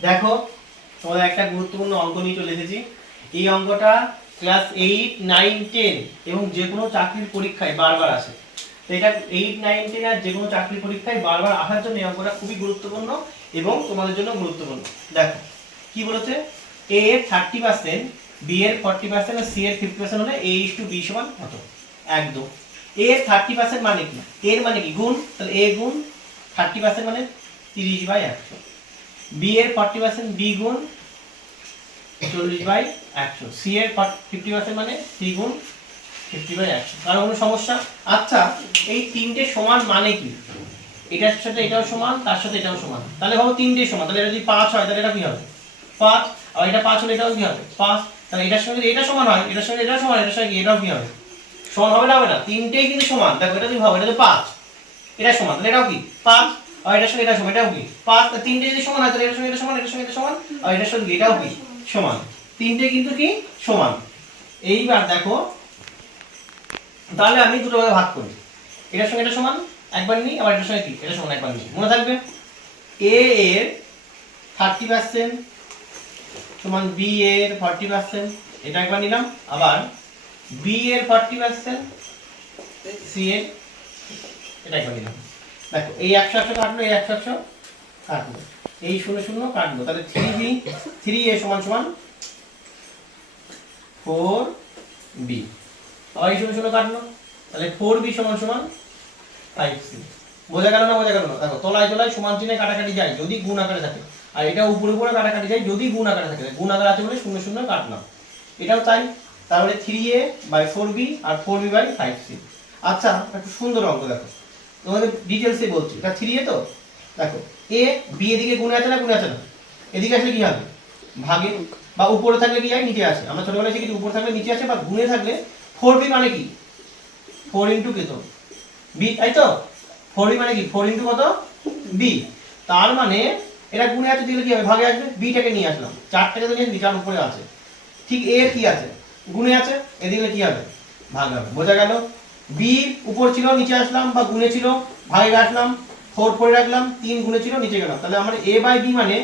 দেখো, তোমাদের একটা গুরুত্বপূর্ণ অঙ্ক নিয়ে চলে এসেছি। এই অঙ্কটা ক্লাস এইট নাইন টেন এবং যে কোনো চাকরির পরীক্ষায় বারবার আসে। এটা এইট নাইন টেন আর যে কোনো চাকরির পরীক্ষায় বারবার আসার জন্য এই অঙ্কটা খুবই গুরুত্বপূর্ণ এবং তোমাদের জন্য গুরুত্বপূর্ণ। দেখো, কি বলেছে? এ এর থার্টি পার্সেন্ট বি এর ফর্টি পার্সেন্ট আর সি এর ফিফটি পার্সেন্ট হলে এ ইস টু বি সমান কত? একদম। এ এর থার্টি পার্সেন্ট মানে কি? এর মানে কি? গুণ? তাহলে এ গুণ থার্টি পার্সেন্ট মানে তিরিশ বাই একশো। বি এর ফর্টি পার্সেন্ট বি গুণ চল্লিশ বাই একশো। সি এর ফিফটি পার্সেন্ট মানে সি গুণ ফিফটি বাই একশো। কারও কোনো সমস্যা? আচ্ছা এই তিনটে সমান মানে কি? এটার সাথে এটাও সমান, তার সাথে এটাও সমান। তাহলে ভাবো তিনটে সমান, তাহলে এটা যদি পাঁচ হয়, তাহলে এটা কি হবে? পাঁচ আর এটা পাঁচ হলে এটাও কি হবে? পাঁচ, তাহলে এটার সঙ্গে যদি এটা সমান হয়, এটার সঙ্গে এটা সমান, এটার সঙ্গে এটাও কি হবে? সমান হবে না হবে না? তিনটেই কিন্তু সমান। দেখো, এটা তুমি ভাবো, এটা তো পাঁচ। এটা সমান, তাহলে এটাও কি? পাঁচ আর এটার সঙ্গে এটা সমান, এটাও কি? পাঁচ, তিনটে যদি সমান হয়, তাহলে এটার সঙ্গে এটা সমান, এটার সঙ্গে এটা সমান, আর এটার সঙ্গে এটাও কি? সমান। তিনটে কিন্তু কি? সমান। এইবার দেখো, তাহলে আমি দুটো ভাগে ভাগ করি। এটার সঙ্গে এটা সমান, একবার নিই, আবার এটার সঙ্গে কি? এটা সমান একবার নিই। মনে থাকবে? এ এর থার্টি পার্সেন্ট সমান বি এর ফর্টি পার্সেন্ট এটা একবার নিলাম, আবার বি এর ফর্টি পার্সেন্ট সি এর, এটা একবার নিলাম। দেখো, এই একশো একশো কাটলো, এই একশো একশো কাটলো। এই শূন্য শূন্য কাটলো। তাহলে থ্রি বি থ্রি এ সমান সমান ফোর বি আবার এই শূন্য শূন্য কাটলো। তাহলে ফোর বি সমান সমান ফাইভ সি বোঝা গেল না বোঝা গেল না? দেখো, তলায় তলায় সমান চিহ্নে কাটাকাটি যায়, যদি গুণ আকারে থাকে। আর এটা উপরে উপরে কাটাকাটি যায়, যদি গুণ আকারে থাকে। গুণ আকারে আছে বলে শূন্য শূন্য কাটলাম। এটাও তাই। তাহলে three A by four B R four B by five C আচ্ছা একটু সুন্দর অঙ্ক দেখো। তোমাদের ডিটেলসে বলছি। এটা থ্রি এ তো? দেখো এ বি এদিকে গুণে আছে না গুণে আছে না? এদিকে আসলে কি হবে? ভাগে। বা উপরে থাকলে কি যায় নিচে আসে আমরা ছোটবেলায় শিখেছি, উপরে থাকলে নিচে আসে বা গুণে থাকলে ফোর বি মানে কি? ফোর ইন্টু কে তো? বি তাই তো? ফোর বি মানে কি? ফোর ইন্টু কত? বি তার মানে এটা গুণে আছে দিলে কি হবে? ভাগে আসবে। বিটাকে নিয়ে আসলাম। চারটাকে তো নিয়ে আসবি চার উপরে আছে। ঠিক এ কি আছে? গুণে আছে। এদিকে কি হবে? ভাগ হবে। বোঝা গেল? বি উপর ছিল, নিচে আসলাম, বা গুণে ছিল, ভাগে আসলাম ফোর ফোরে রাখলাম, তিন গুণে ছিল, নিচে গেলাম। তাহলে আমার এ বাই বি মানে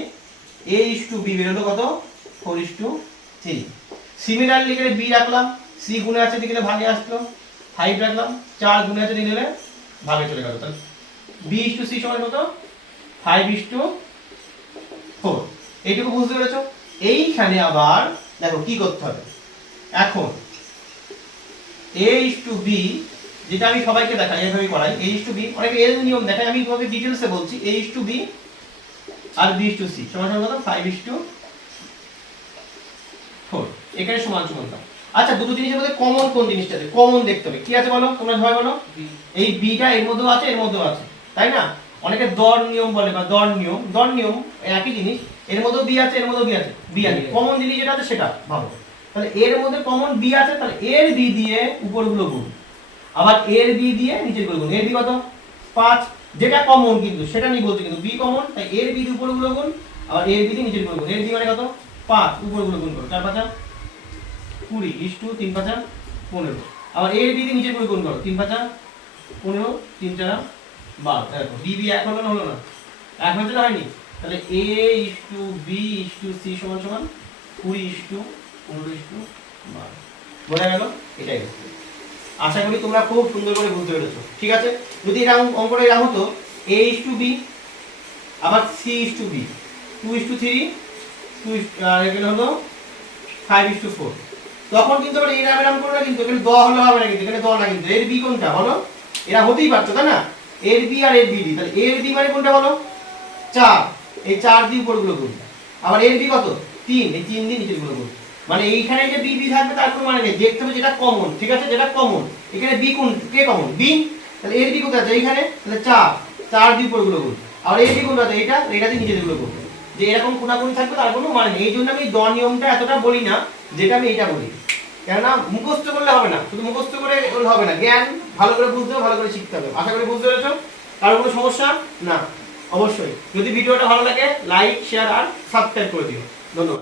এ ইস টু বি বেরোলো কত? Four is to three similarly গেলে বি রাখলাম সি গুণে আছে দিকে ভাগে আসলো ফাইভ রাখলাম, চার গুণে আছে দিকে ভাগে চলে গেল। তাহলে বি ইস টু সি সমান কত? ফাইভ ইস টু ফোর এইটুকু বুঝতে পেরেছ? এইখানে আবার দেখো কি করতে হবে? এখন এ ইস টু বি যেটা আমি সবাইকে দেখাই এইভাবে করাই। এ ইস টু বি অনেকে এর নিয়ম দেখাই আমি তোমাকে ডিটেলসে বলছি এ ইস টু বি আর বি ইস টু সি সমান সমান কত? ফাইভ ইস টু ফোর এখানে সমান সমান আচ্ছা দুটো জিনিসের মধ্যে কমন কোন জিনিসটা আছে? কমন দেখতে হবে। কি আছে বলো? তোমরা সবাই বলো? এই বিটা এর মধ্যেও আছে এর মধ্যেও আছে। তাই না? অনেকে দর নিয়ম বলে বা দর নিয়ম। দর নিয়ম একই জিনিস। এর মধ্যেও বি আছে এর মধ্যেও বি আছে। বি আছে কমন জিনিস যেটা আছে সেটা ভালো। তাহলে এর মধ্যে কমন বি আছে তাহলে এর বি দিয়ে উপরগুলো গুণ। আবার এর বি দিয়ে নিচেরগুলো গুণ এর বি কত? পাঁচ। যেটা কমন কিন্তু, সেটা নিয়ে বলছি কিন্তু বি কমন তাই এর বি দিয়ে উপরগুলো গুণ, আবার এর বি দিয়ে নিচেরগুলো গুণ এর বি মানে কত? পাঁচ। উপরগুলো গুণ করো। চার পাঁচা? কুড়ি। ইস টু, তিন পাঁচা, পনেরো। আবার এর বি দিয়ে নিচেরগুলো গুণ করো। তিন পাঁচা, পনেরো, তিন চারা, বারো। দেখো বি বি এক হলো না হলো না? এক হয়েছে না হয়নি। তাহলে A is to B is to C সমান সমান কুড়ি ইস টু, পনেরো ইস টু, বারো। বোঝা গেল? এটাই আশা করি তোমরা খুব সুন্দর করে বুঝতে পেরেছ। ঠিক আছে? যদি এটা অঙ্ক- অঙ্কটা এরকম হতো এ ইস টু বি আবার C is to B two is to three two এখানে হলো ফাইভ ইস টু ফোর তখন কিন্তু আবার এরা এরকম করবে না কিন্তু, এখানে দ হলে হবে না কিন্তু, এখানে দ না কিন্তু। এর বি কোনটা বলো? এরা হতেই পারছ তাই না? এর বি আর এর বি ডি তাহলে এর বি মানে কোনটা বলো? চার। এই চার দিয়ে উপরগুলো গুণ। আবার এর বি কত? তিন। এই তিন দিয়ে নিচেরগুলো গুণ। মানে এইখানে যে বি বি থাকবে, তার কোনো মানে নেই। দেখতে হবে যেটা কমন ঠিক আছে? যেটা কমন এখানে বি কোন, কে কমন বি তাহলে এর বি কোথায় আছে? এইখানে? তাহলে চার। চার দিয়ে উপরগুলো গুণ আবার এর বি কোনটা আছে? এইটা? এটা দিয়ে নিচেরগুলো গুণ যে এরকম কোনাকুনি থাকবে, তার কোনো মানে নেই। এই জন্য আমি দ নিয়মটা এতটা বলি না, যেটা আমি এটা বলি। কেননা মুখস্থ করলে হবে না। শুধু মুখস্থ করে হবে না। জ্ঞান, ভালো করে বুঝতে হবে, ভালো করে শিখতে হবে। আশা করি বুঝতে পেরেছ? কারও কোনো সমস্যা? না। অবশ্যই। যদি ভিডিওটা ভালো লাগে লাইক শেয়ার আর সাবস্ক্রাইব করে দিও। ধন্যবাদ।